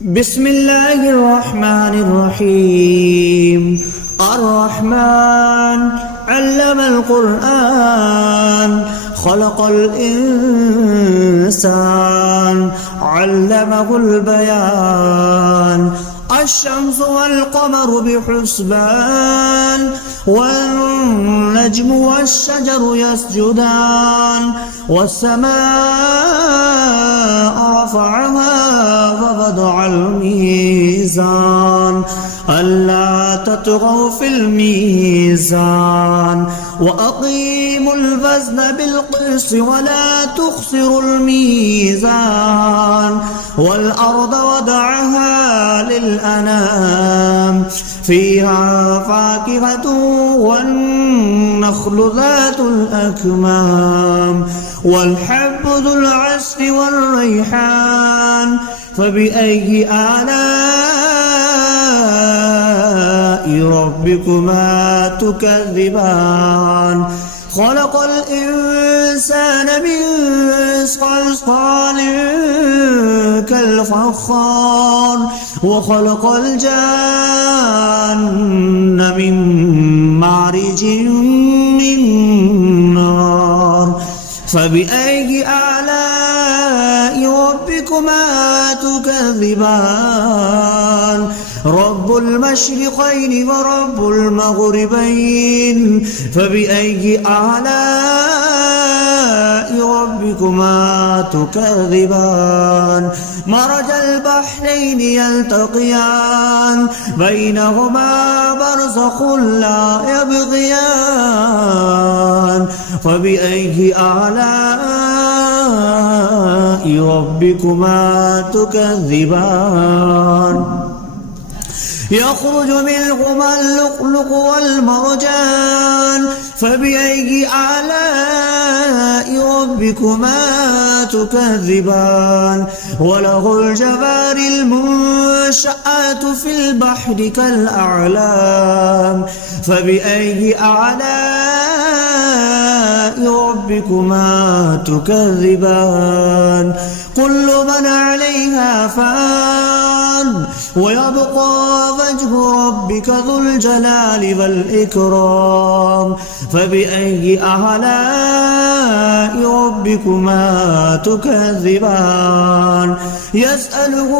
بسم الله الرحمن الرحيم. الرحمن علم القرآن خلق الإنسان علمه البيان. الشمس والقمر بحسبان والنجم والشجر يسجدان والسماء رفعها ووضع الميزان ألا تطغوا في الميزان وأقيموا الوزن بالقسط ولا تخسروا الميزان والأرض وضعها للأنام فيها فاكهة والنخل ذات الأكمام والحب ذو العصف والريحان فبأي آلاء ربكما تكذبان. خلق الإنسان من صلصال كالفخار وخلق الجان من مارج من نار فبأي آلاء ربكما تكذبان. رب المشرقين ورب المغربين فبأي آلاء ربكما تكذبان. مرج البحرين يلتقيان بينهما برزخ لا يبغيان فبأي آلاء ربكما تكذبان. يخرج منهما اللؤلؤ والمرجان فبأي آلاء ربكما تكذبان. وله الجوار المنشآت في البحر كالأعلام فبأي آلاء ربكما تكذبان. كل من عليها فان ويبقى وجه ربك ذو الجلال والإكرام فبأي آلاء ربكما تكذبان. يسأله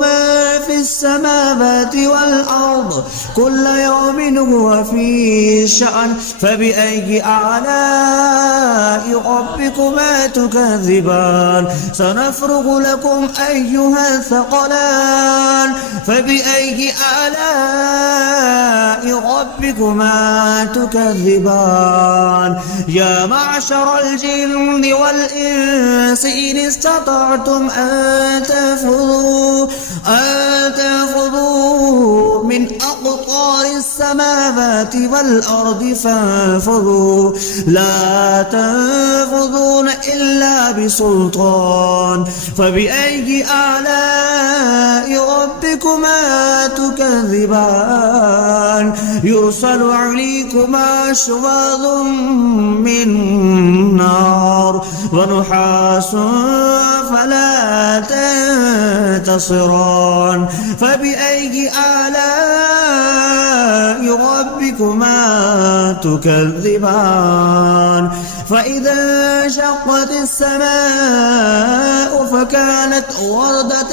ما في السماوات والأرض كل يوم هو في شأن فبأي آلاء ربكما تكذبان. سنفرغ لكم أيها الثقلان فبأي آلاء ربكما تكذبان. يا معشر الجن والإنس إن استطعتم أن تنفذوا من أقطار السماوات والأرض فانفذوا لا تنفذون إلا بسلطان فبأي آلاء ربكما تكذبان. يرسل عليكما شواظ من نار ونحاس فلا تنتصران فبأي آلاء ربكما تكذبان. فإذا انشقت السماء فكانت وردة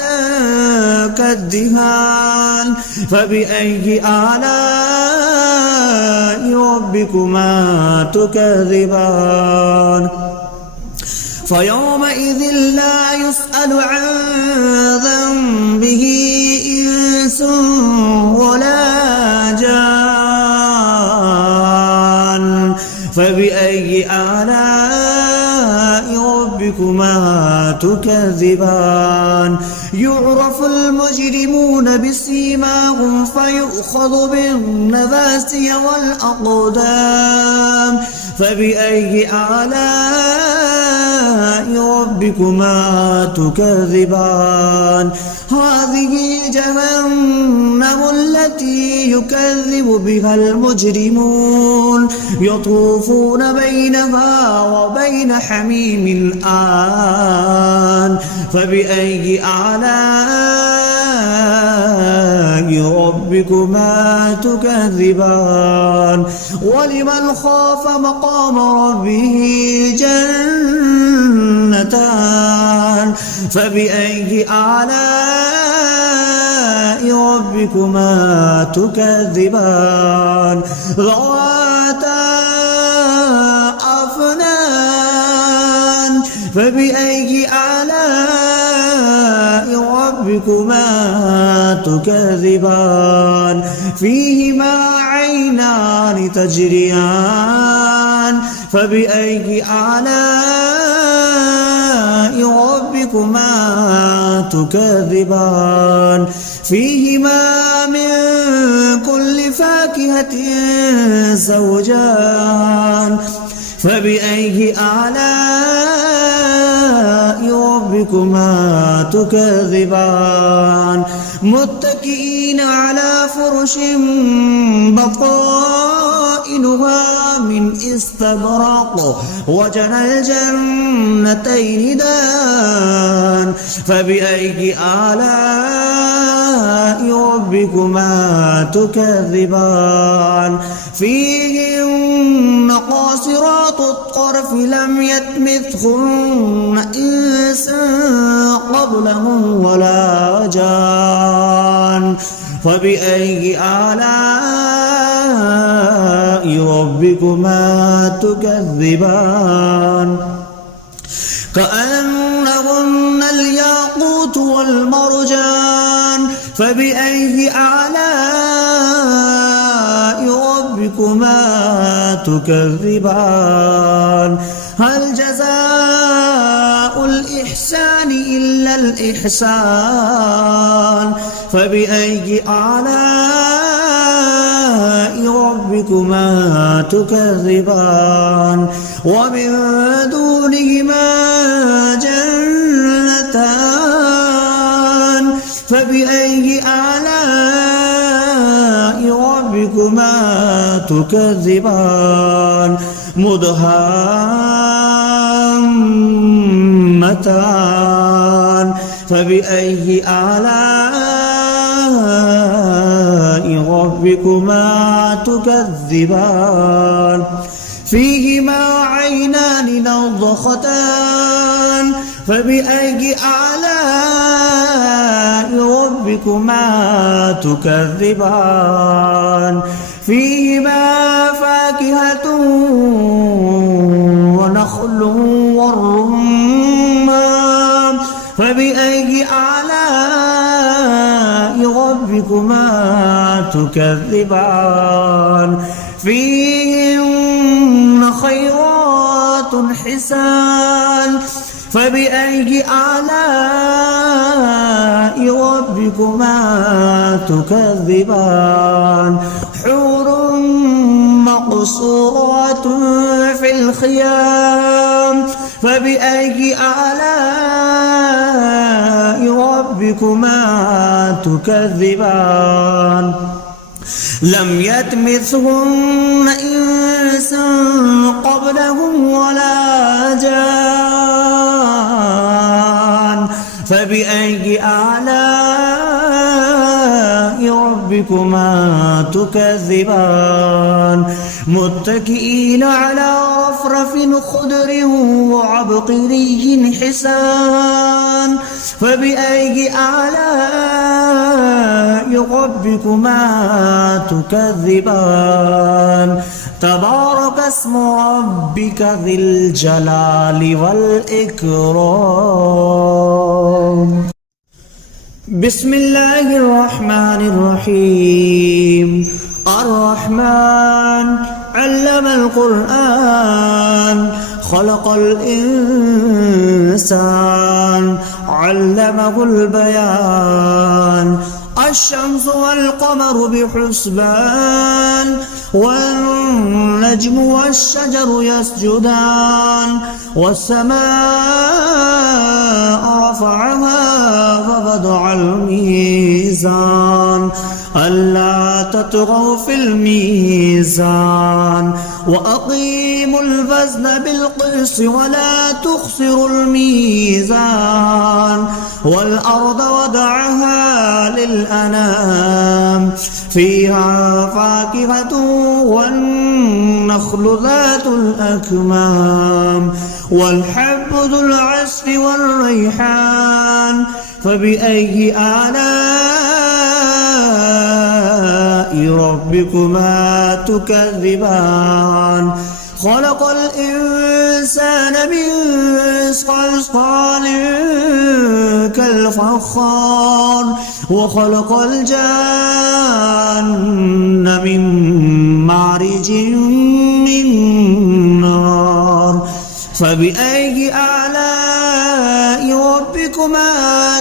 كالدهان فبأي آلاء ربكما تكذبان. فيومئذ لا يسأل عن ذنبه إنس ولا جان فبأي آلاء ربكما تكذبان. يعرف المجرمون بسيماهم فيؤخذ بالنواسي والأقدام فبأي آلاء ربكما تكذبان. هذه جهنم التي يكذب بها المجرمون يطوفون بينها وبين حميم آن فبأي آلاء ربكما تكذبان ولمن خاف مقام ربه جنتان فبأي آلاء ربكما تكذبان ذواتا أفنان فبأي آلاء ربكما تكذبان فيهما عينان تجريان فبأي آلاء ربكما تكذبان فيهما من كل فاكهة زوجان فبأي آلاء ربكما تكذبان متكئين على فرش بطائنها من استبرق وجنى الجنتين دان فبأي آلاء ربكما تكذبان فيهن قاصرات الطرف لم يطمثهن إنس قبلهم ولا جان فبأي آلاء ربكما تكذبان كأنهن الياقوت والمرجان فبأي آلاء ربكما تكذبان هل جزاء الإحسان إلا الإحسان فبأي آلاء ربكما تكذبان ومن دونهما جنتان فبأي آلاء ربكما تكذبان مدهامتان فبأي آلاء ربكما تكذبان فيهما عينان نضختان فبأي آلاء ربكما تكذبان فيهما فاكهة ونخل والرمان فبأي آلاء ربكما تكذبان فيهن خيرات حسان فبأي آلاء ربكما تكذبان حور مقصورات في الخيام فبأي آلاء ربكما تكذبان لم يطمثهن إنس قبلهم ولا جان فبأي آلاء ربكما تكذبان متكئين على رفرف خضر وعبقري حسان فبأي آلاء ربكما تكذبان تبارك اسم ربك ذي الجلال والإكرام بسم الله الرحمن الرحيم الرحمن علم القرآن خلق الإنسان علمه البيان الشمس والقمر بحسبان والنجم والشجر يسجدان والسماء رفعها فوضع الميزان ألا تطغوا في الميزان وأقيموا الوزن بالقسط ولا تخسروا الميزان والأرض وضعها للأنام فيها فاكهة والنخل ذات الأكمام والحب ذو العصف والريحان فبأي آلاء ربكما تكذبان خلق الإنسان من صلصال كالفخار وخلق الجان من مارج من نار فبأي آلاء ربكما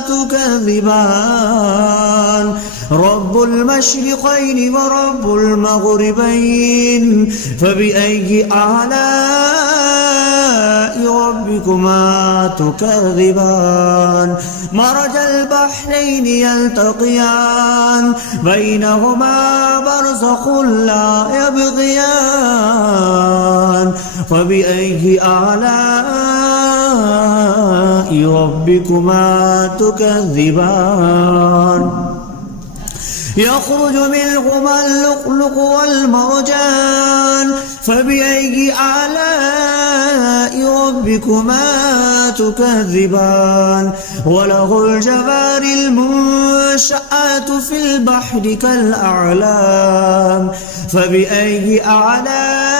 تكذبان رب المشرقين ورب المغربين فبأي آلاء ربكما تكذبان مرج البحرين يلتقيان بينهما برزخ لا يبغيان فبأي آلاء ربكما تكذبان يخرج منهما اللؤلؤ والمرجان فبأي آلاء ربكما تكذبان وله الجوار المنشآت في البحر كالأعلام فبأي آلاء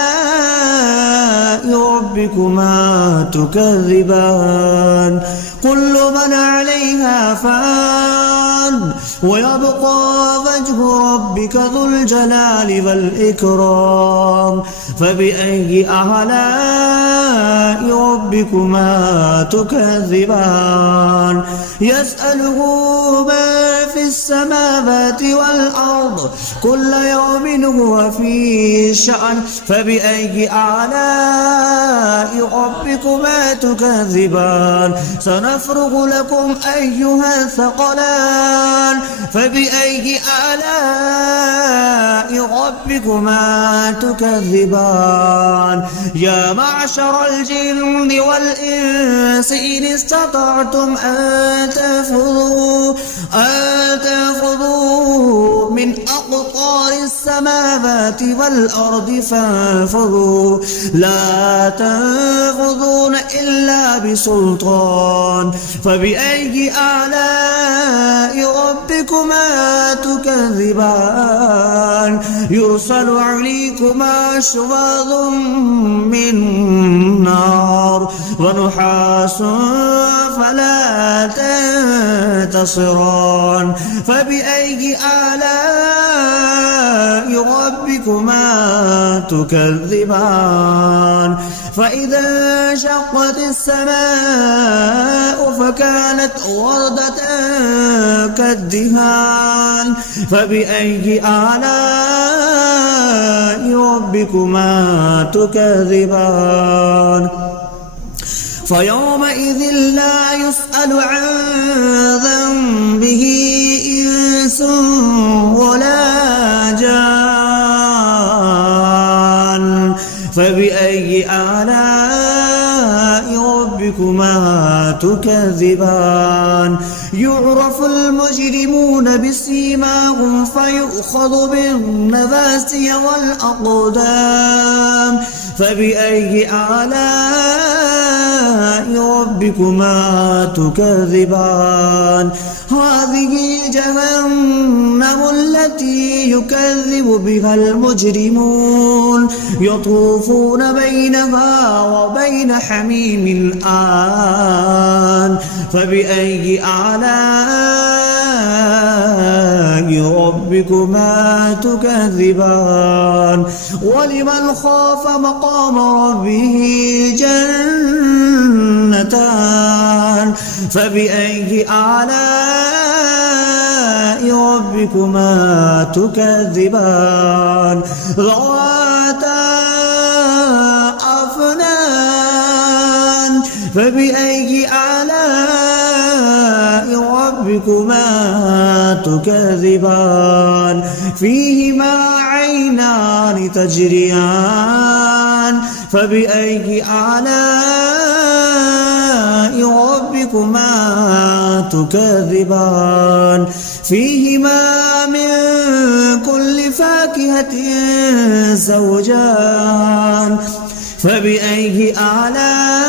ربكما تكذبان كل من عليها فان ويبقى وجه ربك ذو الجلال والإكرام فبأي آلاء ربكما تكذبان يسأله من في السماوات والأرض كل يوم هو في شأن فبأي آلاء ربكما تكذبان سنفرغ لكم أيها الثقلان فبأي آلاء ربكما تكذبان يا معشر الجن والإنس إن استطعتم أن تنفذوا من أقطار السماوات والأرض فانفذوا لا تنفذون إلا بسلطان فبأي آلاء ربكما تكذبان يرسل عليكما شواظ من نار ونحاس فلا تنتصران فبأي آلاء ربكما تكذبان فإذا انشقت السماء فكانت وردة كالدهان فبأي آلاء ربكما تكذبان فيومئذ لا يسأل عن ذنبه إنس ولا جان فبأي آلاء ربكما تكذبان يعرف المجرمون بسيماهم فيؤخذ بالنواسي والأقدام فبأي آلاء ربكما تكذبان هذه جهنم التي يكذب بها المجرمون يطوفون بينها وبين حميم آن فبأي آلاء ربكما تكذبان ولمن خاف مقام ربه جنتان فبأي آلاء ربكما تكذبان ذواتا أفنان فبأي آلاء ربكما تكذبان فيهما عينان تجريان فبأي آلاء ربكما تكذبان فيهما من كل فاكهة زوجان فبأي آلاء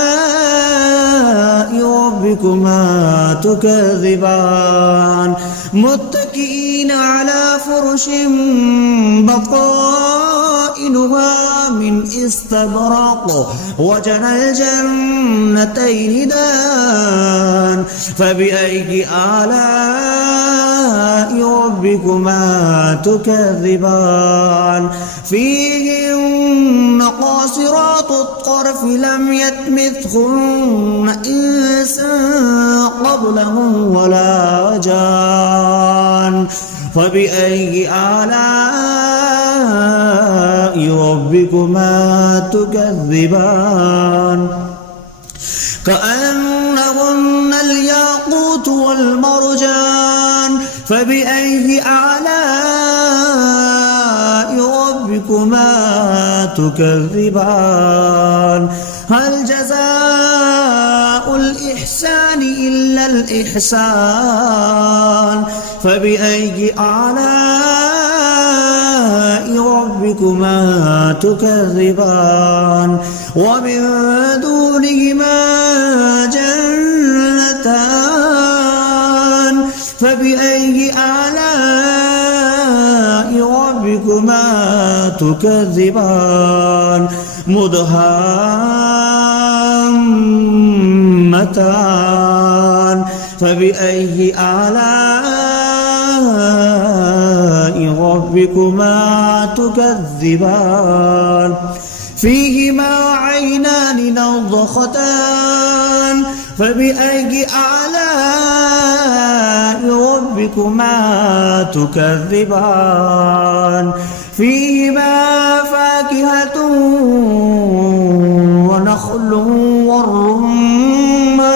ربكما تكذبان متكئين على فرش بطائنها من استبرق وجنى الجنتين دان فبأي آلاء ربكما تكذبان فيهن قاصرات الطرف لم يطمثهن إنس قبلهم ولا جان فبأي آلاء ربكما تكذبان كأنهن الياقوت والمرجان فبأي آلاء ربكما تكذبان هل جزاء الإحسان إلا الإحسان فبأي آلاء ربكما تكذبان ومن دونهما جنتان فبأي آلاء ربكما تكذبان مدهامتان فبأي آلاء ربكما تكذبان فيهما عينان نضختان فبأي آلاء ربكما تكذبان فيهما فاكهة ونخل والرمان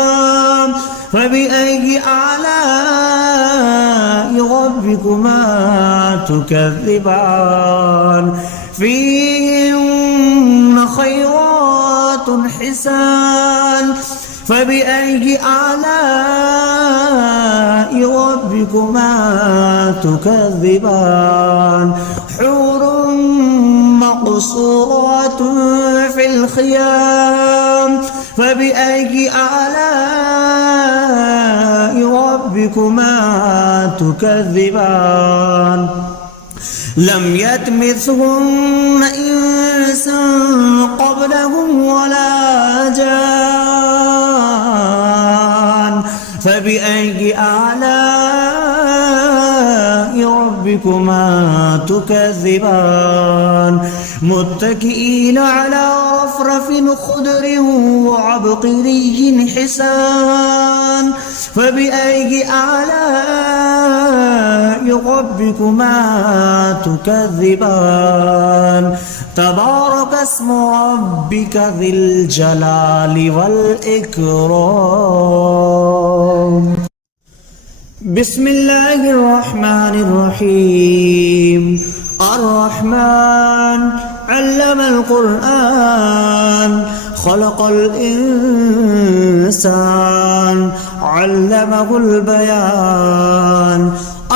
فبأي آلاء ربكما تكذبان فيهن خيرات حسان فبأي آلاء ربكما تكذبان حور مقصورات في الخيام فبأي آلاء ربكما تكذبان لم يطمثهن إنس قبلهم ولا جان فبأي آلاء ربكما تكذبان متكئين على رفرف خضر وعبقري حسان فبأي آلاء ربكما تكذبان تبارك اسم ربك ذي الجلال والإكرام بسم الله الرحمن الرحيم الرحمن علم القرآن خلق الإنسان علمه البيان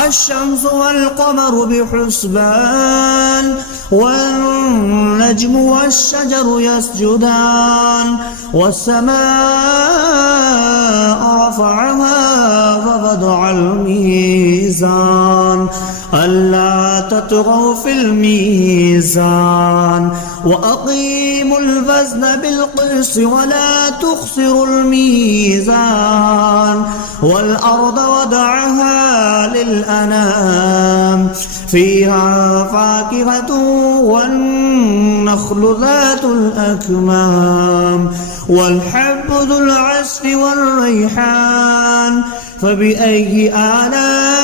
الشمس والقمر بحسبان والنجم والشجر يسجدان والسماء رفعها ووضع الميزان ألا تطغوا في الميزان وأقيموا الوزن بالقسط ولا تخسروا الميزان والأرض وضعها للأنام فيها فاكهة والنخل ذات الأكمام والحب ذو العصف والريحان فبأي آلاء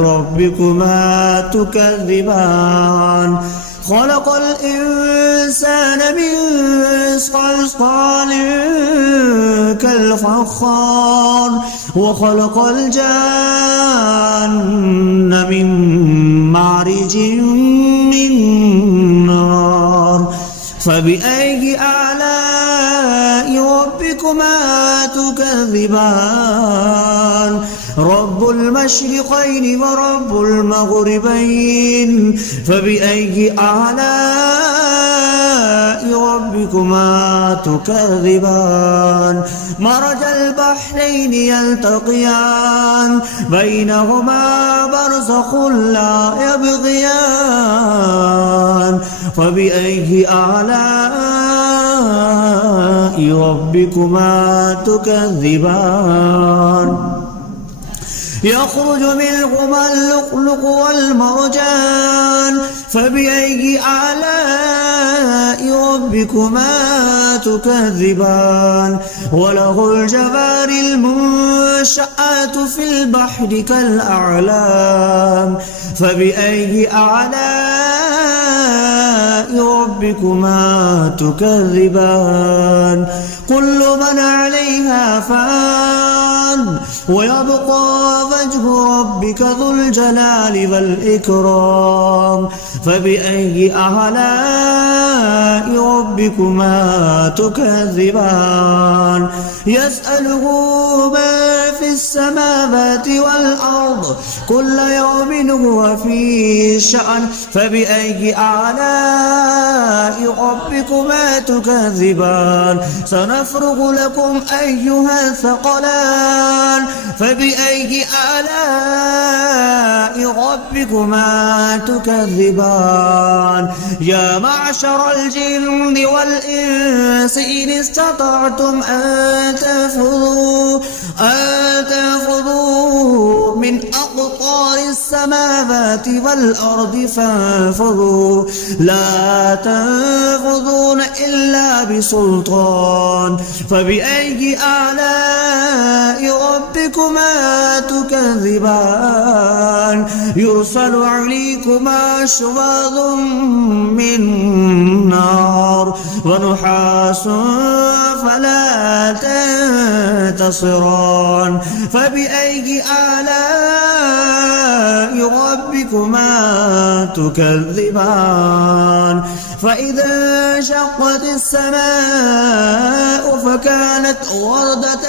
ربكما تكذبان خلق الإنسان من صلصال كالفخار وخلق الجان من مارج من نار فبأي آلاء ربكما تكذبان رب المشرقين ورب المغربين فبأي آلاء ربكما تكذبان مرج البحرين يلتقيان بينهما برزخ لا يبغيان فبأي آلاء ربكما تكذبان يخرج منهما اللؤلؤ والمرجان فبأي آلاء ربكما تكذبان وله الجوار المنشآت في البحر كالأعلام فبأي آلاء ربكما تكذبان كل من عليها فان ويبقى وجه ربك ذو الجلال والإكرام فبأي آلاء ربكما تكذبان يسأله ما في السماوات والأرض كل يوم هو في شأن فبأي آلاء ربكما تكذبان سنفرغ لكم أيها الثقلان فبأي آلاء ربكما تكذبان يا معشر الجن والإنس إن استطعتم أن تنفذوا من أقطار السماوات والأرض فانفذوا لا تنفذون إلا بسلطان فبأي آلاء ربكما تكذبان يرسل عليكما شواظ من نار ونحاس فلا تنتصران فبأي آلاء ربكما تكذبان فإذا انشقت السماء فكانت وردة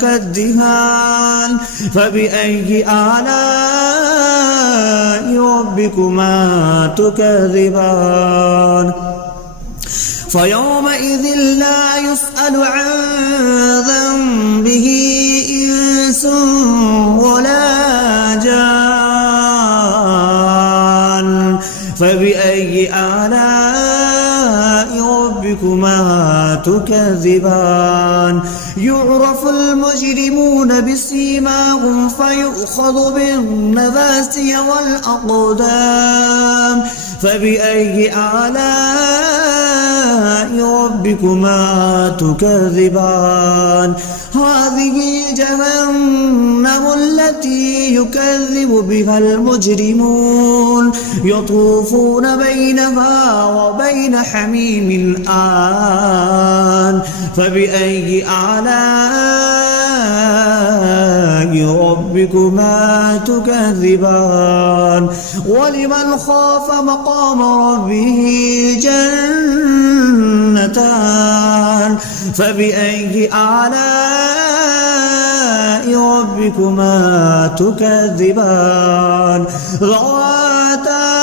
كالدهان فبأي آلاء ربكما تكذبان فيومئذ لا يسأل عن ذنبه إنس ولا جان فبأي آلاء ربكما تكذبان يعرف المجرمون بسيماهم فيؤخذ بالنواسي والأقدام فبأي آلاء ربكما تكذبان هذه جهنم التي يكذب بها المجرمون يطوفون بينها وبين حميم آن فبأي آلاء ربكما تكذبان ولمن خاف مقام ربه جنتان فبأي آلاء ربكما تكذبان ذواتا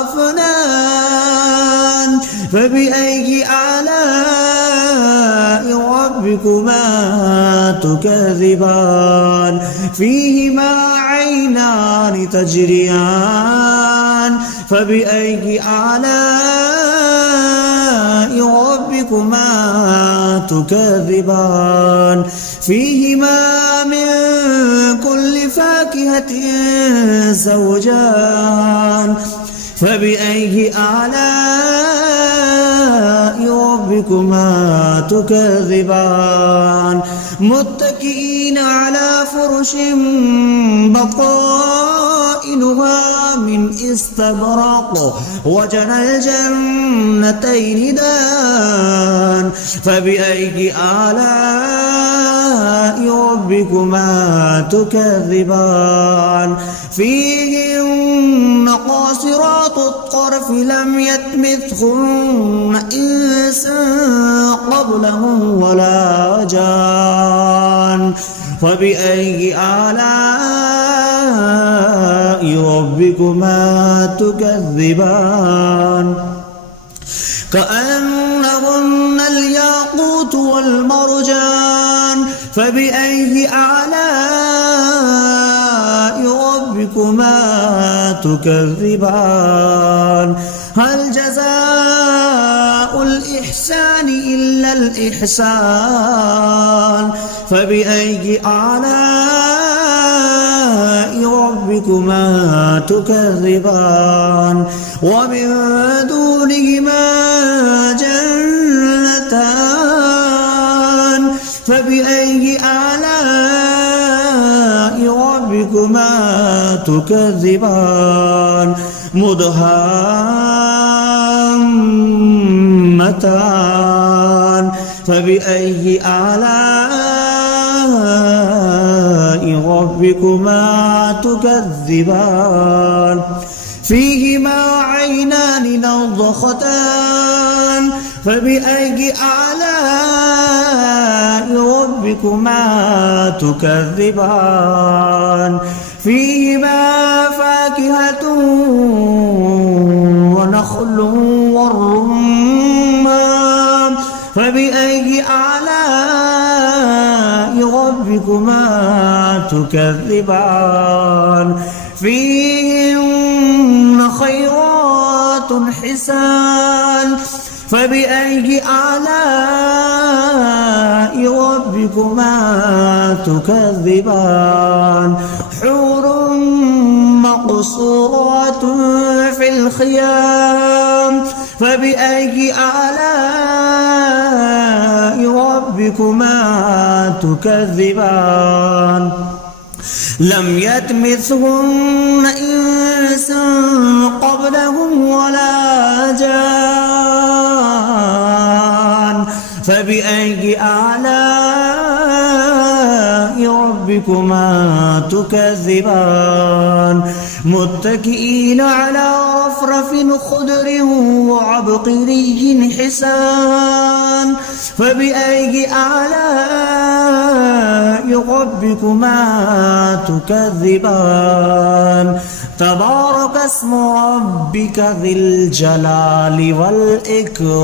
أفنان فبأي آلاء ربكما تكذبان فيهما عينان تجريان فبأي آلاء ربكما تكذبان فيهما من كل فاكهة زوجان فبأي آلاء ربكما ربكما تكذبان متكئين على فرش بطائنها من استبرق وجنى الجنتين دان فبأي آلاء ربكما تكذبان فيهن قاصرات الطرف لم يطمثهن إنس قبلهم ولا جان فبأي آلاء ربكما تكذبان كأنهن الياقوت والمرجان فبأي آلاء ربكما تكذبان هل جزاء الإحسان إلا الإحسان فبأي آلاء ربكما تكذبان ومن دونهما جنتان فبأي آلاء ربكما تكذبان مدهامتان فبأي آلاء ربكما تكذبان فيهما عينان نضختان فبأي آلاء ربكما تكذبان فيهما فاكهة ونخل والرمان فبأي آلاء ربكما تكذبان فيهن خيرات حسان فبأي آلاء ربكما تكذبان حور مقصورات في الخيام فبأي آلاء ربكما تكذبان لم يطمثهن إنس قبلهم ولا جان فبأي آلاء ربكما تكذبان متكئين على رفرف خضر وعبقري حسان فبأي آلاء ربكما تكذبان تبارك اسم ربك ذي الجلال والإكرام.